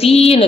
3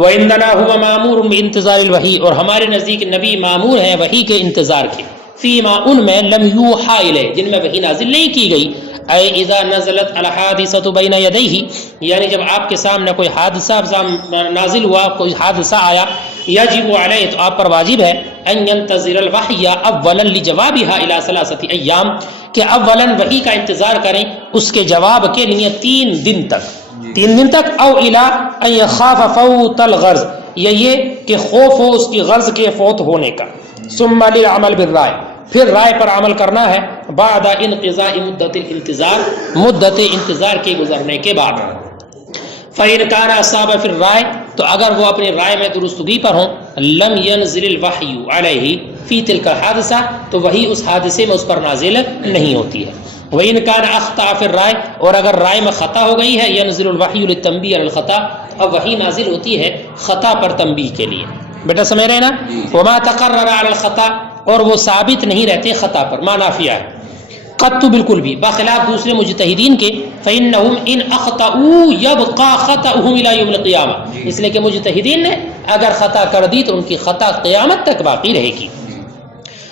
وَإِنَّنَا هُوَ مَأْمُورٌ بِانتِظَارِ الْوَحْيِ، اور ہمارے نزدیک نبی مامور ہیں وحی کے انتظار کے، فیما ان میں لم یوحا الیہ، جن میں وحی نازل نہیں کی گئی، اے اذا نزلت الحادثۃ بین یدیہ، یعنی جب آپ کے سامنے کوئی حادثہ نازل ہوا، کوئی حادثہ آیا، یجب علیہ، تو آپ پر واجب ہے، ان ینتظر الوحی اولا لجوابها الی ثلاثۃ ایام، کہ اولا وحی کا انتظار کریں اس کے جواب کے لیے 3 دن تک، 3 دن تک، او الی ان یخاف فوت الغرض، یہ کہ خوف ہو اس کی غرض کے فوت ہونے کا، ثم للعمل بالرائے، پھر رائے پر عمل کرنا ہے، بعد انقضاء مدت الانتظار، مدت انتظار کے گزرنے کے بعد، فإن كان أصاب في الرائے، تو اگر وہ اپنی رائے میں درستگی پر ہوں، لم ينزل الوحی علیہ فی تلک الحادثہ، تو وہی اس حادثے میں اس پر نازل نہیں ہوتی ہے، وإن كان أخطأ في الرائے، اور اگر رائے میں خطا ہو گئی ہے، ينزل الوحی للتنبیہ علی الخطأ، اب وحی نازل ہوتی ہے خطا پر تنبیہ کے لیے، بیٹا سمجھ رہے نا، وما تقرر علی الخطأ، اور وہ ثابت نہیں رہتے خطا پر، ما نافیہ ہے، قط بالکل بھی، بخلاف دوسرے مجتہدین کے، فإنهم ان اخطأوا يبقى خطأهم الى يوم القیامہ، اس لیے کہ مجتہدین نے اگر خطا کر دی تو ان کی خطا قیامت تک باقی رہے گی،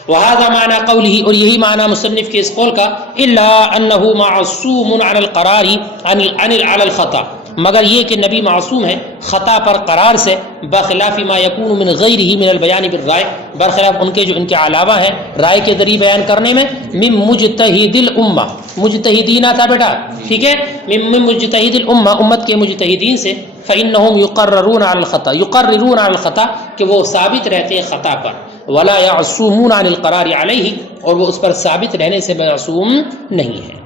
وهذا معنى قوله، اور یہی معنی مصنف کے اس قول کا، الا انه معصوم عن القرار عن الخطا، مگر یہ کہ نبی معصوم ہے خطا پر قرار سے، بخلاف ما یکون من غیرہ من البیان بالرائے، برخلاف ان کے جو ان کے علاوہ ہیں رائے کے ذریعے بیان کرنے میں، من مجتہد الامہ، مجتہدین تھا بیٹا، ٹھیک ہے، من مجتہد الامہ، امت کے مجتہدین سے، فإنهم يقررون على الخطأ، يقررون على الخطأ، کہ وہ ثابت رہتے ہیں خطا پر، ولا يعصومون عن القرار علیہ، اور وہ اس پر ثابت رہنے سے معصوم نہیں ہے،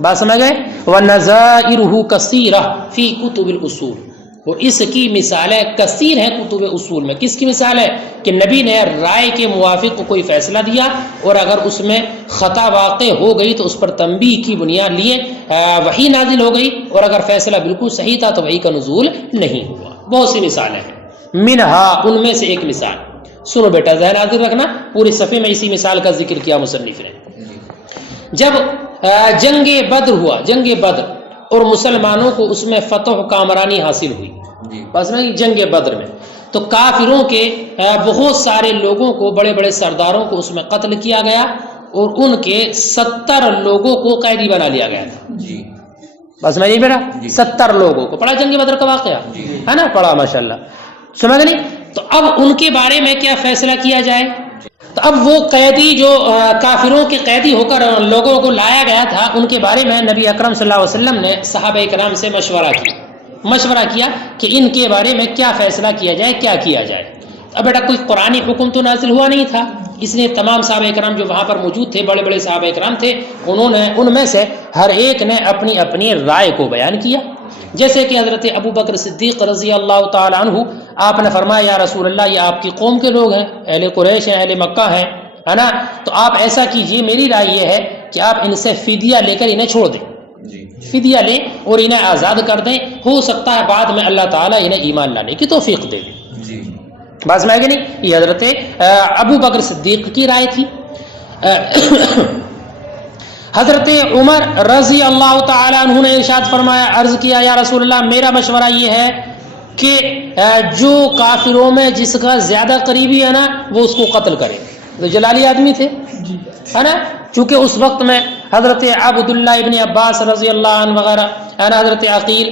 بات سمجھ گئے، وَنَظَائِرُهُ كَثِيرَةٌ فِي كُتُبِ الْأُصُولِ، اور اس کی مثالیں کثیر ہیں کتب اصول میں، کس کی مثال ہے کہ نبی نے رائے کے موافق کوئی فیصلہ دیا، اور اگر اس میں خطا واقع ہو گئی تو اس پر تنبیہ کی بنیاد لیے وحی نازل ہو گئی، اور اگر فیصلہ بالکل صحیح تھا تو وحی کا نزول نہیں ہوا، بہت سی مثالیں ہیں، منہا، ان میں سے ایک مثال، سنو بیٹا ذہن حاضر رکھنا، پورے صفحے میں اسی مثال کا ذکر کیا مصنف نے، جب جنگ بدر ہوا، جنگ بدر، اور مسلمانوں کو اس میں فتح و کامرانی حاصل ہوئی، بس میں جنگ بدر میں، تو کافروں کے بہت سارے لوگوں کو، بڑے بڑے سرداروں کو اس میں قتل کیا گیا، اور ان کے 70 لوگوں کو قیدی بنا لیا گیا تھا، بس میں نہیں بیٹا 70 لوگوں کو، پڑھا جنگ بدر کا واقعہ ہے نا، پڑھا ماشاءاللہ، سمجھ نہیں، تو اب ان کے بارے میں کیا فیصلہ کیا جائے، تو اب وہ قیدی جو کافروں کے قیدی ہو کر لوگوں کو لایا گیا تھا، ان کے بارے میں نبی اکرم صلی اللہ علیہ وسلم نے صحابہ کرام سے مشورہ کیا کہ ان کے بارے میں کیا فیصلہ کیا جائے، کیا کیا جائے، اب بیٹا کوئی قرآنی حکم تو نازل ہوا نہیں تھا، اس لیے تمام صحابہ کرام جو وہاں پر موجود تھے، بڑے بڑے صحابہ کرام تھے، انہوں نے ان میں سے ہر ایک نے اپنی اپنی رائے کو بیان کیا، جیسے کہ حضرت ابو بکر صدیق رضی اللہ تعالی عنہ، آپ نے فرمایا یا رسول اللہ یہ آپ کی قوم کے لوگ ہیں، اہل قریش ہیں، اہل مکہ ہیں، ہے نا، تو آپ ایسا کیجئے، میری رائے یہ ہے کہ آپ ان سے فدیہ لے کر انہیں چھوڑ دیں، فدیہ لیں اور انہیں آزاد کر دیں، ہو سکتا ہے بعد میں اللہ تعالیٰ انہیں ایمان لانے کی توفیق دے دیں، بات سمجھ گئے نہیں، یہ حضرت ابو بکر صدیق کی رائے تھی۔ حضرت عمر رضی اللہ تعالی عنہ نے ارشاد فرمایا، عرض کیا یا رسول اللہ میرا مشورہ یہ ہے کہ جو کافروں میں جس کا زیادہ قریبی ہے نا وہ اس کو قتل کرے، تو جلالی آدمی تھے ہے نا، چونکہ اس وقت میں حضرت عبداللہ ابن عباس رضی اللہ عنہ وغیرہ، حضرت عقیل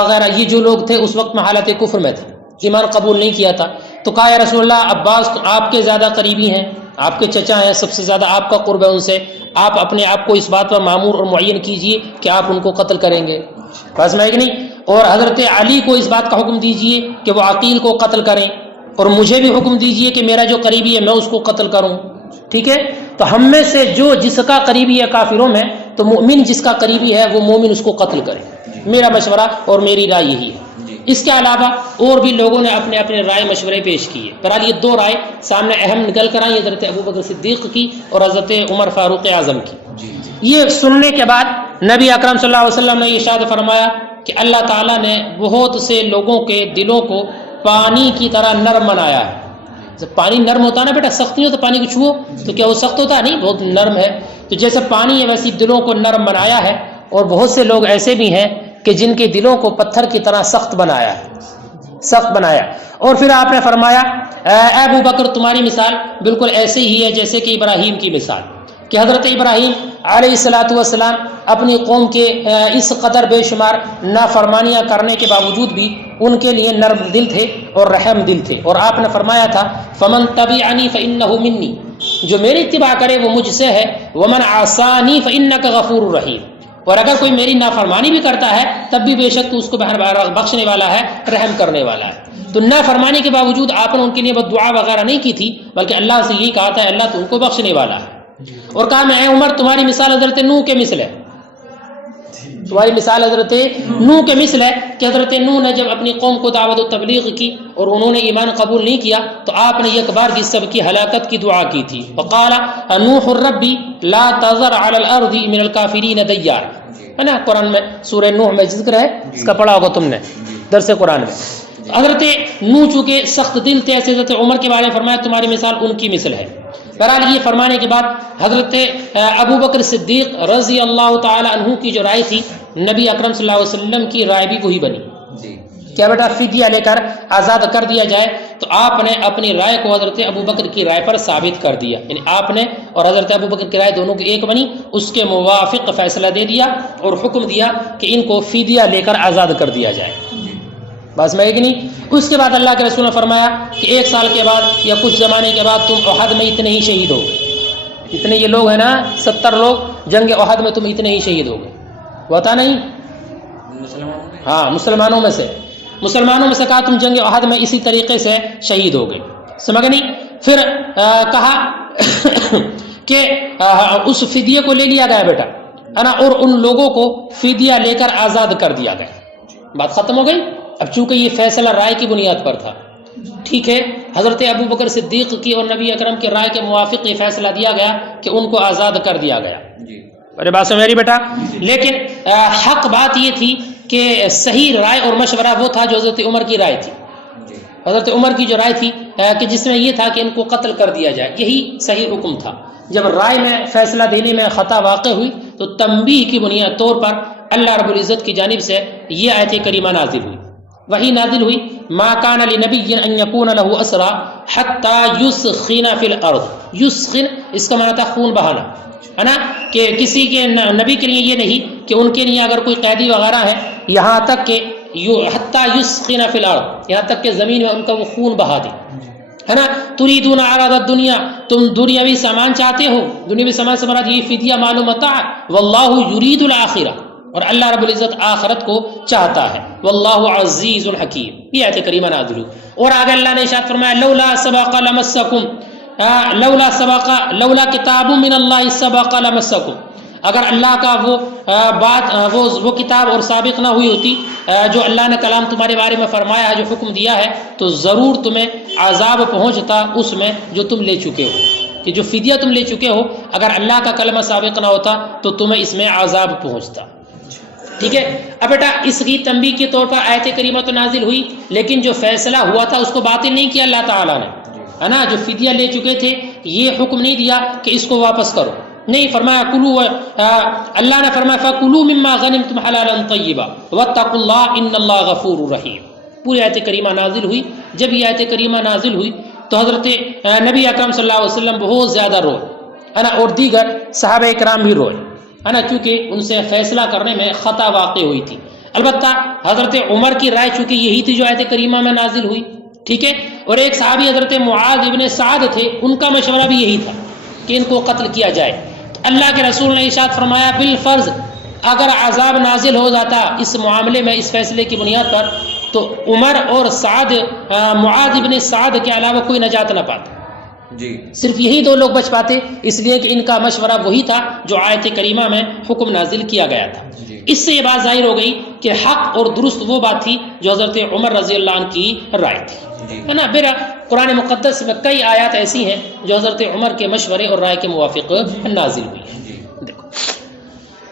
وغیرہ، یہ جو لوگ تھے اس وقت میں حالت کفر میں تھے، ایمان قبول نہیں کیا تھا، تو کہا یا رسول اللہ عباس تو آپ کے زیادہ قریبی ہیں، آپ کے چچا ہیں، سب سے زیادہ آپ کا قرب ہے ان سے، آپ اپنے آپ کو اس بات پر معمور اور معین کیجئے کہ آپ ان کو قتل کریں گے، بس میں کہ نہیں، اور حضرت علی کو اس بات کا حکم دیجئے کہ وہ عقیل کو قتل کریں، اور مجھے بھی حکم دیجئے کہ میرا جو قریبی ہے میں اس کو قتل کروں، ٹھیک ہے، تو ہم میں سے جو جس کا قریبی ہے کافروں میں، تو مومن جس کا قریبی ہے وہ مومن اس کو قتل کرے، میرا مشورہ اور میری رائے یہی ہے۔ اس کے علاوہ اور بھی لوگوں نے اپنے اپنے رائے مشورے پیش کیے، بہرحال یہ 2 رائے سامنے اہم نکل کر آئی، حضرت ابوبکر صدیق کی اور حضرت عمر فاروق اعظم کی۔ یہ سننے کے بعد نبی اکرم صلی اللہ علیہ وسلم نے یہ ارشاد فرمایا کہ اللہ تعالیٰ نے بہت سے لوگوں کے دلوں کو پانی کی طرح نرم بنایا ہے، جب پانی نرم ہوتا ہے نا بیٹا، سخت نہیں ہوتا، پانی کو چھوؤ تو کیا وہ سخت ہوتا ہے؟ نہیں، بہت نرم ہے، تو جیسے پانی ہے ویسی دلوں کو نرم بنایا ہے، اور بہت سے لوگ ایسے بھی ہیں کہ جن کے دلوں کو پتھر کی طرح سخت بنایا ہے، سخت بنایا. اور پھر آپ نے فرمایا اے ابو بکر تمہاری مثال بالکل ایسے ہی ہے جیسے کہ ابراہیم کی مثال، کہ حضرت ابراہیم علیہ الصلاۃ والسلام اپنی قوم کے اس قدر بے شمار نافرمانیاں کرنے کے باوجود بھی ان کے لیے نرم دل تھے اور رحم دل تھے. اور آپ نے فرمایا تھا فمن تبعنی فانہ منی، جو میری اتباع کرے وہ مجھ سے ہے، ومن عصانی فانک غفور رحیم، اور اگر کوئی میری نافرمانی بھی کرتا ہے تب بھی بے شک تو اس کو بخشنے والا ہے، رحم کرنے والا ہے. تو نافرمانی کے باوجود آپ نے ان کے لیے بد دعا وغیرہ نہیں کی تھی، بلکہ اللہ سے یہی کہا تھا اللہ تو ان کو بخشنے والا ہے. اور کہا میں عمر تمہاری مثال حضرت نوح کے مثل ہے، تمہاری مثال حضرت نوح کے مثل ہے کہ حضرت نوح نے جب اپنی قوم کو دعوت و تبلیغ کی اور انہوں نے ایمان قبول نہیں کیا تو آپ نے یک بار کی سب کی ہلاکت کی دعا کی تھی. وقال نوح ربی لا تذر علی الارض من الکافرین دیار، ہے نا، قرآن میں سورہ نوح میں ذکر ہے، اس کا پڑھا ہوگا تم نے درس قرآن میں. حضرت نوح چونکہ سخت دل تھے، ایسے حضرت عمر کے بارے میں فرمایا تمہاری مثال ان کی مثل ہے. بہرحال یہ فرمانے کے بعد حضرت ابو بکر صدیق رضی اللہ تعالی عنہ کی جو رائے تھی نبی اکرم صلی اللہ علیہ وسلم کی رائے بھی وہی بنی، کیا بیٹا فدیہ لے کر آزاد کر دیا جائے. تو آپ نے اپنی رائے کو حضرت ابو بکر کی رائے پر ثابت کر دیا، یعنی آپ نے اور حضرت ابو بکر کی رائے دونوں کی ایک بنی، اس کے موافق فیصلہ دے دیا اور حکم دیا کہ ان کو فدیہ لے کر آزاد کر دیا جائے. بس میں کہ نہیں. اس کے بعد اللہ کے رسول نے فرمایا کہ 1 سال کے بعد یا کچھ زمانے کے بعد تم احد میں اتنے ہی شہید ہو گے. اتنے یہ لوگ ہیں نا 70 لوگ جنگ احد میں تم اتنے ہی شہید ہو گے. بتا نہیں، ہاں مسلمانوں میں سے کہا تم جنگ احد میں اسی طریقے سے شہید ہو گئے. سمجھ نہیں. پھر کہا کہ اس فدیے کو لے لیا گیا بیٹا، ہے نا، اور ان لوگوں کو فدیہ لے کر آزاد کر دیا گیا. بات ختم ہو گئی. اب چونکہ یہ فیصلہ رائے کی بنیاد پر تھا، ٹھیک ہے، حضرت ابو بکر صدیق کی اور نبی اکرم کی رائے کے موافق یہ فیصلہ دیا گیا کہ ان کو آزاد کر دیا گیا. میری بات سمجھ رہی بیٹا. لیکن حق بات یہ تھی کہ صحیح رائے اور مشورہ وہ تھا جو حضرت عمر کی رائے تھی. حضرت عمر کی جو رائے تھی کہ جس میں یہ تھا کہ ان کو قتل کر دیا جائے، یہی صحیح حکم تھا. جب رائے میں فیصلہ دینے میں خطا واقع ہوئی تو تنبیہ کی بنیاد طور پر اللہ رب العزت کی جانب سے یہ آیت کریمہ نازل ہوئی. وہی نازل ہوئی ما کان لنبی ان یکون له اسرا حتی یسخن فی الارض. یسخن اس کا معنی تھا خون بہانا، ہے نا، کہ کسی کے نبی کے لیے یہ نہیں کہ ان کے لیے اگر کوئی قیدی وغیرہ ہے یہاں تک کہ حتی یسخن فی الارض، یہاں تک کہ زمین میں ان کا وہ خون بہا دے، ہے نا. تریدون عرض الدنیا، تم دنیاوی سامان چاہتے ہو. دنیاوی سامان سے مراد یہ فدیہ مال و متاع. واللہ یرید الاخرہ، اور اللہ رب العزت آخرت کو چاہتا ہے. واللہ عزیز الحکیم. یہ آیت کریمہ نازل ہوئی. اور آگے اللہ نے ارشاد فرمایا لولا سبق لمسکم، لولا کتاب من اللہ سبق لمسکم. اگر اللہ کا وہ بات وہ کتاب اور سابق نہ ہوئی ہوتی جو اللہ نے کلام تمہارے بارے میں فرمایا ہے، جو حکم دیا ہے، تو ضرور تمہیں عذاب پہنچتا اس میں جو تم لے چکے ہو، کہ جو فدیہ تم لے چکے ہو اگر اللہ کا کلمہ سابق نہ ہوتا تو تمہیں اس میں عذاب پہنچتا. ٹھیک ہے. اب بیٹا اس کی تنبیہ کے طور پر آیت کریمہ تو نازل ہوئی، لیکن جو فیصلہ ہوا تھا اس کو باطل نہیں کیا اللہ تعالیٰ نے، ہے نا. جو فدیہ لے چکے تھے یہ حکم نہیں دیا کہ اس کو واپس کرو، نہیں. فرمایا کلو، اللہ نے فرمایا فکلوا مما غنمتم حلالا طیبا واتقوا اللہ ان اللہ غفور رحیم. پوری آیت کریمہ نازل ہوئی. جب یہ آیت کریمہ نازل ہوئی تو حضرت نبی اکرم صلی اللہ علیہ وسلم بہت زیادہ روئے، ہے نا، اور دیگر صحابہ کرام بھی روئے، ہے نا، کیونکہ ان سے فیصلہ کرنے میں خطا واقع ہوئی تھی. البتہ حضرت عمر کی رائے چونکہ یہی تھی جو آیت کریمہ میں نازل ہوئی، ٹھیک ہے. اور ایک صحابی حضرت معاذ ابن سعد تھے، ان کا مشورہ بھی یہی تھا کہ ان کو قتل کیا جائے. تو اللہ کے رسول نے ارشاد فرمایا بالفرض اگر عذاب نازل ہو جاتا اس معاملے میں، اس فیصلے کی بنیاد پر، تو عمر اور سعد، معاذ ابن سعد کے علاوہ کوئی نجات نہ پاتا. جی صرف یہی 2 لوگ بچ پاتے، اس لیے کہ ان کا مشورہ وہی تھا جو آیت کریمہ میں حکم نازل کیا گیا تھا. اس سے یہ بات ظاہر ہو گئی کہ حق اور درست وہ بات تھی جو حضرت عمر رضی اللہ عنہ کی رائے تھی، ہے نا. میرا قرآن مقدس میں کئی آیات ایسی ہیں جو حضرت عمر کے مشورے اور رائے کے موافق نازل ہوئی ہیں. دیکھو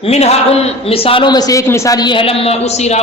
منہا، ان مثالوں میں سے ایک مثال یہ ہے لما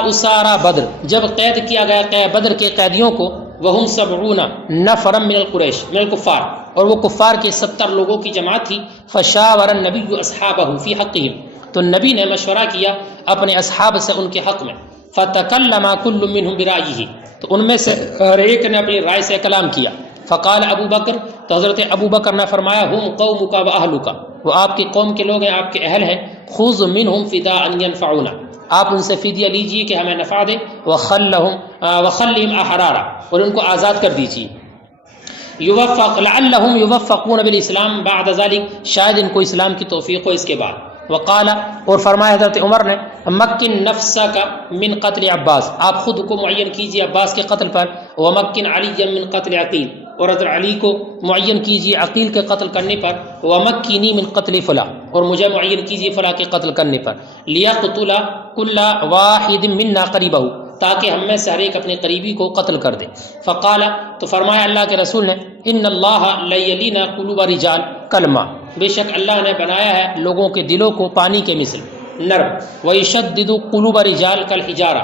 اسارا بدر، جب قید کیا گیا بدر کے قیدیوں کو، وہم 70 نفرا من القریش من الکفار، اور وہ کفار کے 70 لوگوں کی جماعت تھی. فشاور النبی اصحابہ فی حقہم، تو نبی نے مشورہ کیا اپنے اصحاب سے ان کے حق میں. فتکلم کل منہم برأیہ، تو ان میں سے ہر ایک نے اپنی رائے سے کلام کیا. فقال ابو بکر، تو حضرت ابو بکر نے فرمایا ہم قومک و اہلک، وہ آپ کی قوم کے لوگ ہیں، آپ کے اہل ہیں. خذ منہم فداء ینفعونا، آپ ان سے فدیہ لیجئے کہ ہمیں نفع دے. وخلہم احرارا، اور ان کو آزاد کر دیجیے. لعلہم یوفقون بالاسلام بعد ذلك، شاید ان کو اسلام کی توفیق ہو اس کے بعد. وقال، اور فرمایا حضرت عمر نے مکن نفسک من قتل عباس، آپ خود کو معین کیجیے عباس کے قتل پر. ومکن علی من قتل عقیل، اور حضرت علی کو معین کیجیے عقیل کے قتل کرنے پر. ومکنی من قتل فلاں، اور مجھے معین کیجیے فلاں کے قتل کرنے پر. لیقتل کل واحد منا قریبہ، تاکہ ہم میں سے ہر ایک اپنے قریبی کو قتل کر دے. فقال، تو فرمایا اللہ کے رسول نے ان اللہ لیلینا قلوب رجال کلمہ، بے شک اللہ نے بنایا ہے لوگوں کے دلوں کو پانی کے مثل نرم. ویشدد قلوب رجال کالحجارہ،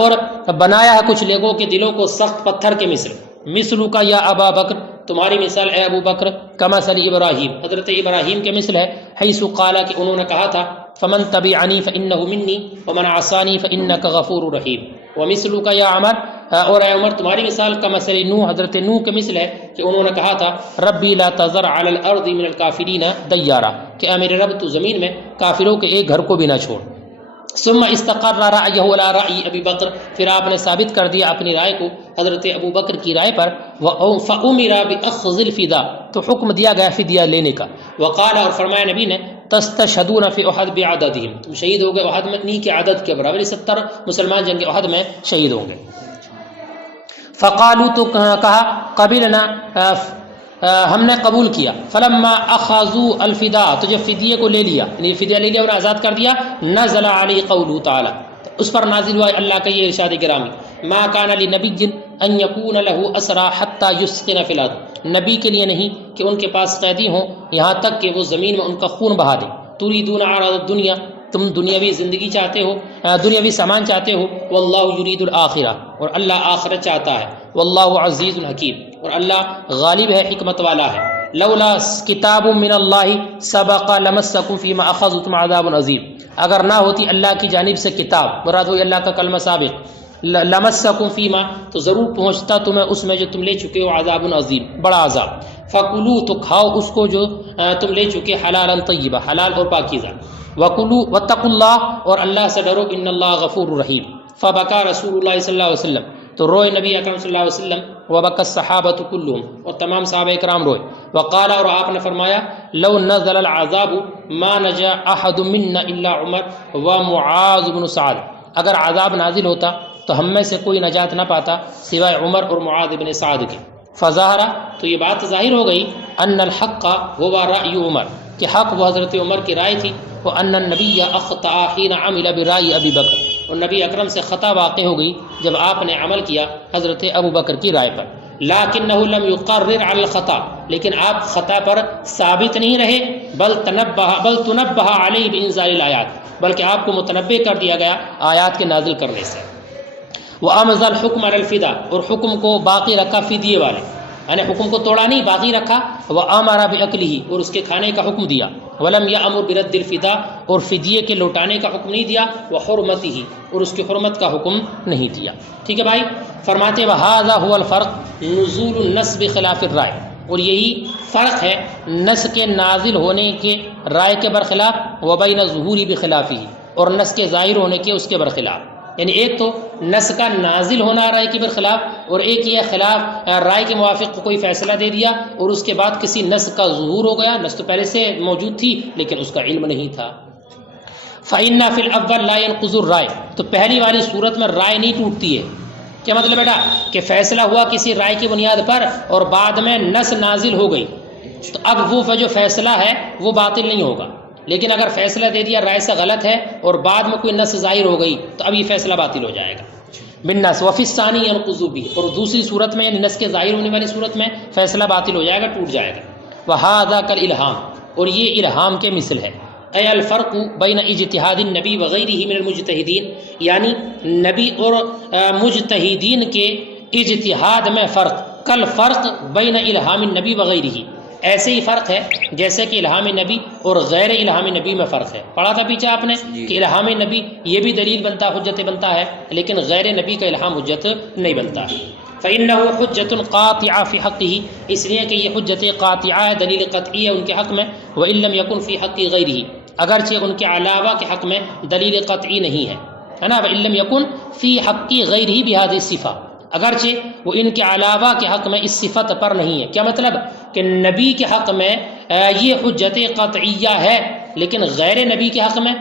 اور بنایا ہے کچھ لوگوں کے دلوں کو سخت پتھر کے مثل. مثل کا یا ابا بکر، تمہاری مثال اے ابو بکر کمثل ابراہیم، حضرت ابراہیم کے مثل ہے. حیث قال، کہ انہوں نے کہا تھا فمن تبعنی فانہ منی ومن عصانی فانک غفور رحیم. ومثل کا یا عمر، اور اے عمر تمہاری مثال کمثل نوح، حضرت نوح کے مثل ہے کہ انہوں نے کہا تھا ربی لا تذر علی الارض من الکافرین دیارا، کہ اے میرے رب تو زمین میں کافروں کے ایک گھر کو بھی نہ چھوڑ. ثم استقر رأیہ علی رأی ابی بکر، پھر آپ نے ثابت کر دیا اپنی رائے کو حضرت ابو بکر کی رائے پر. فأمر بأخذ الفداء، تو حکم دیا گیا فدیہ لینے کا. وقال، اور فرمایا نبی نے تستشہدون فی احد بعددہم، تم شہید ہو گئے احد میں کے عدد کے برابر، 70 مسلمان جنگ احد میں شہید ہوں گے. فقالوا، تو کہا قبلنا، ہم نے قبول کیا. فلما اخذوا الفداء، تو جب فدیے کو لے لیا، یعنی فدیہ لے لیا اور آزاد کر دیا. نزل علی قوله تعالی، اس پر نازل ہوا اللہ کا یہ ارشاد گرامی ما کان لنبی ان یکون له اسرى حتى یسقن فی الارض، نبی کے لیے نہیں کہ ان کے پاس قیدی ہوں یہاں تک کہ وہ زمین میں ان کا خون بہا دیں. تریدون عرض الدنیا، تم دنیاوی زندگی چاہتے ہو، دنیاوی سامان چاہتے ہو. واللہ یرید الآخرہ، اور اللہ آخرت چاہتا ہے. واللہ عزیز الحکیم، اور اللہ غالب ہے، حکمت والا ہے. لولا کتاب من اللہ سبق لمسکم فیما اخذتم عذاب عظیم، اگر نہ ہوتی اللہ کی جانب سے کتاب، مراد ہوئی اللہ کا کلمہ سابق، لمسکم فیما، تو ضرور پہنچتا تمہیں اس میں جو تم لے چکے ہو، عذاب عظیم، بڑا عذاب. فکلوا، تو کھاؤ اس کو جو تم لے چکے، حلالا طیبہ، حلال اور پاکیزہ. وکلوا واتقوا اللہ، اور اللہ سے ڈرو، ان اللہ غفور رحیم. فبکا رسول اللہ صلی اللہ علیہ وسلم، تو روئے نبی اکرم صلی اللہ علیہ وسلم. وبکى الصحابۃ کلهم، اور تمام صحابہ کرام روئے. وقال، اور آپ نے فرمایا لو نزل العذاب ما نجا احد منا الا عمر ومعاذ بن سعد، اگر عذاب نازل ہوتا تو ہم میں سے کوئی نجات نہ پاتا سوائے عمر اور معاذ بن سعد کے. فظاہر، تو یہ بات ظاہر ہو گئی ان الحق هو رأی عمر، کہ حق وہ حضرت عمر کی رائے تھی. وان النبی اخطأ حين عمل برأی ابی بکر، اور نبی اکرم سے خطا واقع ہو گئی جب آپ نے عمل کیا حضرت ابو بکر کی رائے پر. لیکنہ لم یقرر علی الخطا، لیکن آپ خطا پر ثابت نہیں رہے. بل تنبہ علیہ بانزال الآیات، بلکہ آپ کو متنبہ کر دیا گیا آیات کے نازل کرنے سے. وامضى الحکم علی الفداء، اور حکم کو باقی رکھا فدیے والے، یعنی حکم کو توڑا نہیں، باقی رکھا. وامر باکلہ، اور اس کے کھانے کا حکم دیا. ولم یامر برد الفداء، اور فدیے کے لوٹانے کا حکم نہیں دیا. وحرمتہ، اور اس کی حرمت کا حکم نہیں دیا. ٹھیک ہے بھائی. فرماتے وہذا هو الفرق نزول النص بخلاف الرائے، اور یہی فرق ہے نص کے نازل ہونے کے رائے کے برخلاف، وبین ظہوری بخلافہ، اور نص کے ظاہر ہونے کے اس کے برخلاف. یعنی ایک تو نص کا نازل ہونا رائے کے برخلاف، اور ایک یہ خلاف رائے کے موافق کوئی فیصلہ دے دیا اور اس کے بعد کسی نص کا ظہور ہو گیا. نص تو پہلے سے موجود تھی لیکن اس کا علم نہیں تھا. فإن فی الأول لا ينقض الرائے، تو پہلی والی صورت میں رائے نہیں ٹوٹتی ہے. کیا مطلب بیٹا کہ فیصلہ ہوا کسی رائے کی بنیاد پر اور بعد میں نص نازل ہو گئی، تو اب وہ جو فیصلہ ہے وہ باطل نہیں ہوگا. لیکن اگر فیصلہ دے دیا رائے سے غلط ہے اور بعد میں کوئی نص ظاہر ہو گئی تو اب یہ فیصلہ باطل ہو جائے گا. بالنص وفی الثانی ينقض به، اور دوسری صورت میں یعنی نص کے ظاہر ہونے والی صورت میں فیصلہ باطل ہو جائے گا، ٹوٹ جائے گا. وهذا كالالہام، اور یہ الہام کے مثل ہے. اے الفرق بین اجتہاد النبی وغیرہ من المجتہدین، یعنی نبی اور مجتہدین کے اجتہاد میں فرق. کل فرق بین الہام النبی وغیرہ، ایسے ہی فرق ہے جیسے کہ الہام نبی اور غیر الہام نبی میں فرق ہے. پڑھا تھا پیچھے آپ نے کہ الہام نبی یہ بھی دلیل بنتا حجت بنتا ہے، لیکن غیر نبی کا الہام حجت نہیں بنتا ہے. فإنه حجة قاطعة في حقه، اس لیے کہ یہ حجت قاطعہ ہے، دلیل قطعی ہے ان کے حق میں. وإن لم يكن في حق غیره، اگرچہ ان کے علاوہ کے حق میں دلیل قطعی نہیں ہے نا. وإن لم يكن في حق غیره بهذه الصفة، اگرچہ وہ ان کے علاوہ کے حق میں اس صفت پر نہیں ہے. کیا مطلب کہ نبی کے حق میں یہ حجت قطعیہ ہے، لیکن غیر نبی کے حق میں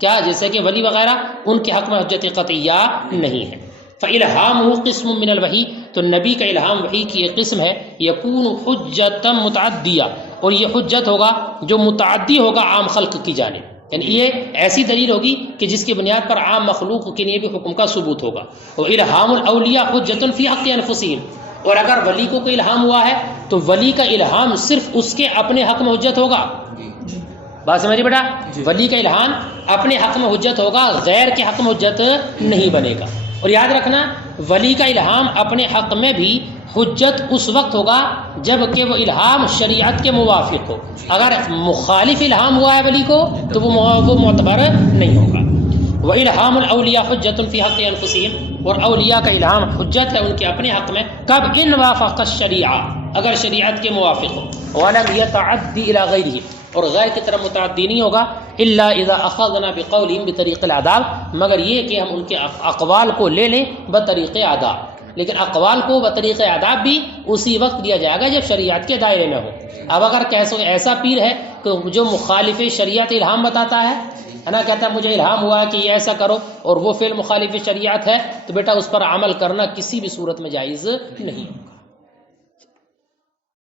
کیا، جیسے کہ ولی وغیرہ، ان کے حق میں حجت قطعیہ نہیں ہے. فَإِلْهَامُهُ قِسْمٌ مِّنَ الْوَحْيِ، تو نبی کا الہام وحی کی ایک قسم ہے. یکون حجتا متعدیہ، اور یہ حجت ہوگا جو متعدی ہوگا عام خلق کی جانب، یعنی یہ ایسی دلیل ہوگی کہ جس کی بنیاد پر عام مخلوق کے لیے بھی حکم کا ثبوت ہوگا. وَإِلْهَامُ الْأَوْلِيَاءِ حُجَّةٌ فِي حَقِّ أَنفُسِهِمْ، اور اگر ولی کو کوئی الہام ہوا ہے تو ولی کا الہام صرف اس کے اپنے حق میں حجت ہوگا. بات سمجھے بیٹا، ولی کا الہام اپنے حق میں حجت ہوگا، غیر کے حق میں حجت نہیں بنے گا. اور یاد رکھنا ولی کا الہام اپنے حق میں بھی حجت اس وقت ہوگا جب کہ وہ الہام شریعت کے موافق ہو. اگر مخالف الہام ہوا ہے ولی کو تو وہ معتبر نہیں ہوگا. وَإِلْهَامُ الْأَوْلِيَاءِ حُجَّةٌ فِي حَقِّ أَنفُسِهِمْ، اور اولیاء کا الہام حجت ہے ان کے اپنے حق میں. کب؟ ان وافق الشریعہ، اگر شریعت کے موافق ہو. وَلَمْ يَتَعَدِّ إِلَى غَيْرِهِ، اور غیر کی طرف متعدی نہیں ہوگا. الا اذا اخذنا بقولهم بطریق الآداب، مگر یہ کہ ہم ان کے اقوال کو لے لیں بطریق آداب. لیکن اقوال کو بطریق آداب بھی اسی وقت دیا جائے گا جب شریعت کے دائرے میں ہو. اب اگر ایسا پیر ہے کہ جو مخالف شریعت الہام بتاتا ہے نا، کہتا ہے مجھے الہام ہوا ہے کہ یہ ایسا کرو، اور وہ فعل مخالف شریعت ہے، تو بیٹا اس پر عمل کرنا کسی بھی صورت میں جائز نہیں.